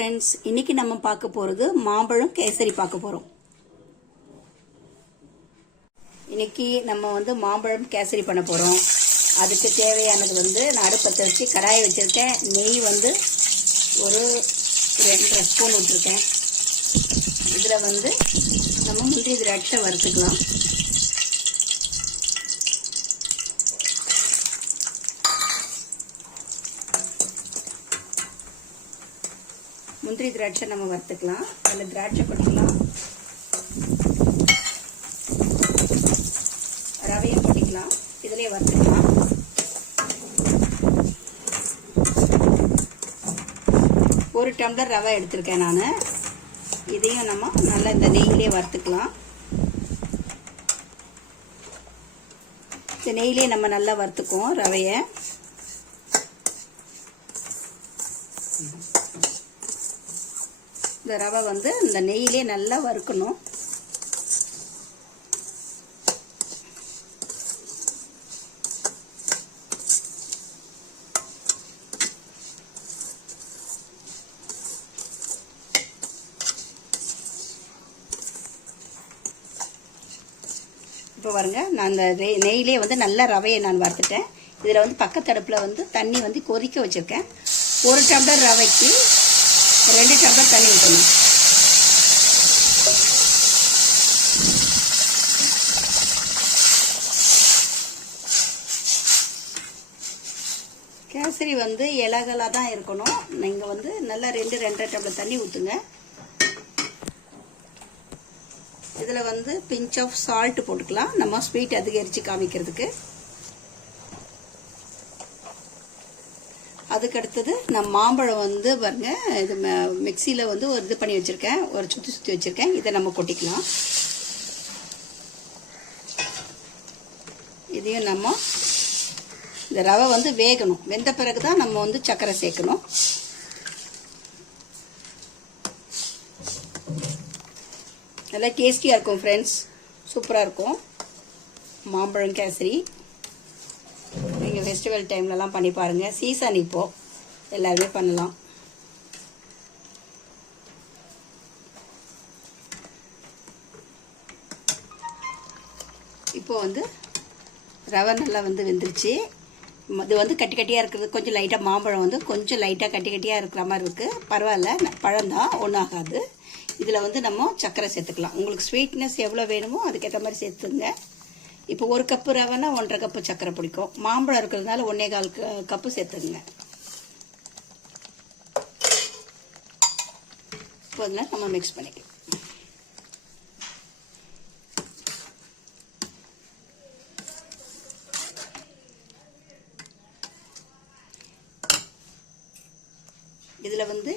Friends இன்னைக்கு நம்ம பார்க்க போகிறது மாம்பழம் கேசரி பார்க்க போகிறோம் இன்னைக்கு நம்ம வந்து மாம்பழம் கேசரி பண்ண போகிறோம் அதுக்கு தேவையானது வந்து நான் அடுப்பத்தை வச்சு கடாயை வச்சுருக்கேன். நெய் வந்து ஒரு ரெண்டரை ஸ்பூன் விட்டுருக்கேன். இதில் வந்து நம்ம முந்திரி திராட்சை வறுத்துக்கலாம். முந்திரி திராட்சை நம்ம வறுத்துக்கலாம். அதில் திராட்சை போட்டுக்கலாம் ரவையும் கொட்டிக்கலாம் இதிலே வறுத்துக்கலாம். ஒரு டம்ளர் ரவை எடுத்திருக்கேன் நான். இதையும் நம்ம நல்லா இந்த நெய்யிலே வறுத்துக்கலாம். இந்த நெய்யிலே நம்ம நல்லா வறுத்துக்குவோம் ரவையை. இந்த ரவை வந்து இந்த நெய்யிலே நல்லா வறுக்கணும். இப்போ பாருங்க நான் அந்த நெய் நெய்யிலே வந்து நல்லா ரவையை நான் வறுத்துட்டேன். இதில் வந்து பக்கத்தடுப்பில் வந்து தண்ணி வந்து கொதிக்க வச்சுருக்கேன். ஒரு டம்ளர் ரவைக்கு ரெண்டு டம்ளர் தண்ணி ஊற்றணும் கேசரி வந்து இலகலாக தான் இருக்கணும். நீங்கள் வந்து நல்லா ரெண்டு ரெண்டரை டம்ளர் தண்ணி ஊற்றுங்க இதில் வந்து பிஞ்ச் ஆஃப் சால்ட் போட்டுக்கலாம். நம்ம ஸ்வீட் அதிகரித்து காமிக்கிறதுக்கு. அதுக்கு அடுத்தது நான் மாம்பழம் வந்து பாருங்க இது மிக்சியில் வந்து ஒரு இது பண்ணி வச்சுருக்கேன். ஒரு சுற்றி சுற்றி வச்சுருக்கேன். இதை நம்ம கொட்டிக்கலாம். இதையும் நம்ம இந்த ரவை வந்து வேகணும். வெந்த பிறகு தான் நம்ம வந்து சர்க்கரை சேர்க்கணும். நல்லா டேஸ்டியாக இருக்கும் ஃப்ரெண்ட்ஸ் சூப்பராக இருக்கும். மாம்பழம் கேசரி. ஃபெஸ்டிவல் டைம்லலாம் பண்ணி பாருங்கள் சீசன் இப்போது எல்லாருமே பண்ணலாம். இப்போ வந்து ரவை நல்லா வந்து வெந்துருச்சு. இது வந்து கட்டி கட்டியாக இருக்கிறது. கொஞ்சம் லைட்டாக மாம்பழம் வந்து கொஞ்சம் லைட்டாக கட்டி கட்டியாக இருக்கிற மாதிரி இருக்குது பரவாயில்ல. பழம்தான் ஒன்றும் ஆகாது இதில் வந்து நம்ம சர்க்கரை சேர்த்துக்கலாம். உங்களுக்கு ஸ்வீட்னஸ் எவ்வளோ வேணுமோ அதுக்கேற்ற மாதிரி சேர்த்துங்க. இப்போ ஒரு கப்பு ரவைனா ஒன்றரை கப்பு சர்க்கரை பிடிக்கும். மாம்பழம் இருக்கிறதுனால ஒன்றே கால் கப்பு சேர்த்துக்குங்க. இப்போ அதில் நம்ம மிக்ஸ் பண்ணிக்கலாம். இதில் வந்து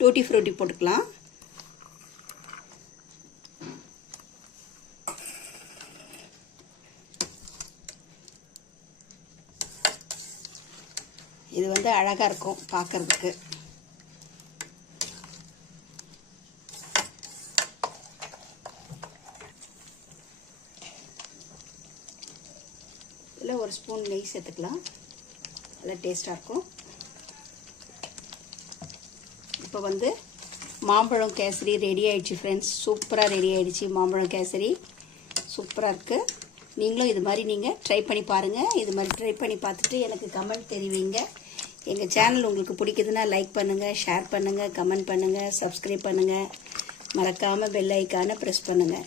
டூட்டி ஃப்ரூட்டி போட்டுக்கலாம். இது வந்து அழகாக இருக்கும் பார்க்கறதுக்கு இதில் ஒரு ஸ்பூன் நெய் சேர்த்துக்கலாம். நல்லா டேஸ்ட்டாக இருக்கும். இப்போ வந்து மாம்பழம் கேசரி ரெடி ஆயிடுச்சு ஃப்ரெண்ட்ஸ் சூப்பராக ரெடி ஆயிடுச்சு மாம்பழம் கேசரி. சூப்பராக இருக்குது நீங்களும் இது மாதிரி நீங்கள் ட்ரை பண்ணி பாருங்கள் இது மாதிரி ட்ரை பண்ணி பார்த்துட்டு எனக்கு கமெண்ட் தெரிவிங்க. எங்கள் சேனல் உங்களுக்கு பிடிக்குதுன்னா லைக் பண்ணுங்கள் ஷேர் பண்ணுங்கள் கமெண்ட் பண்ணுங்கள் சப்ஸ்கிரைப் பண்ணுங்கள் மறக்காமல் பெல் ஐக்கானை ப்ரெஸ் பண்ணுங்கள்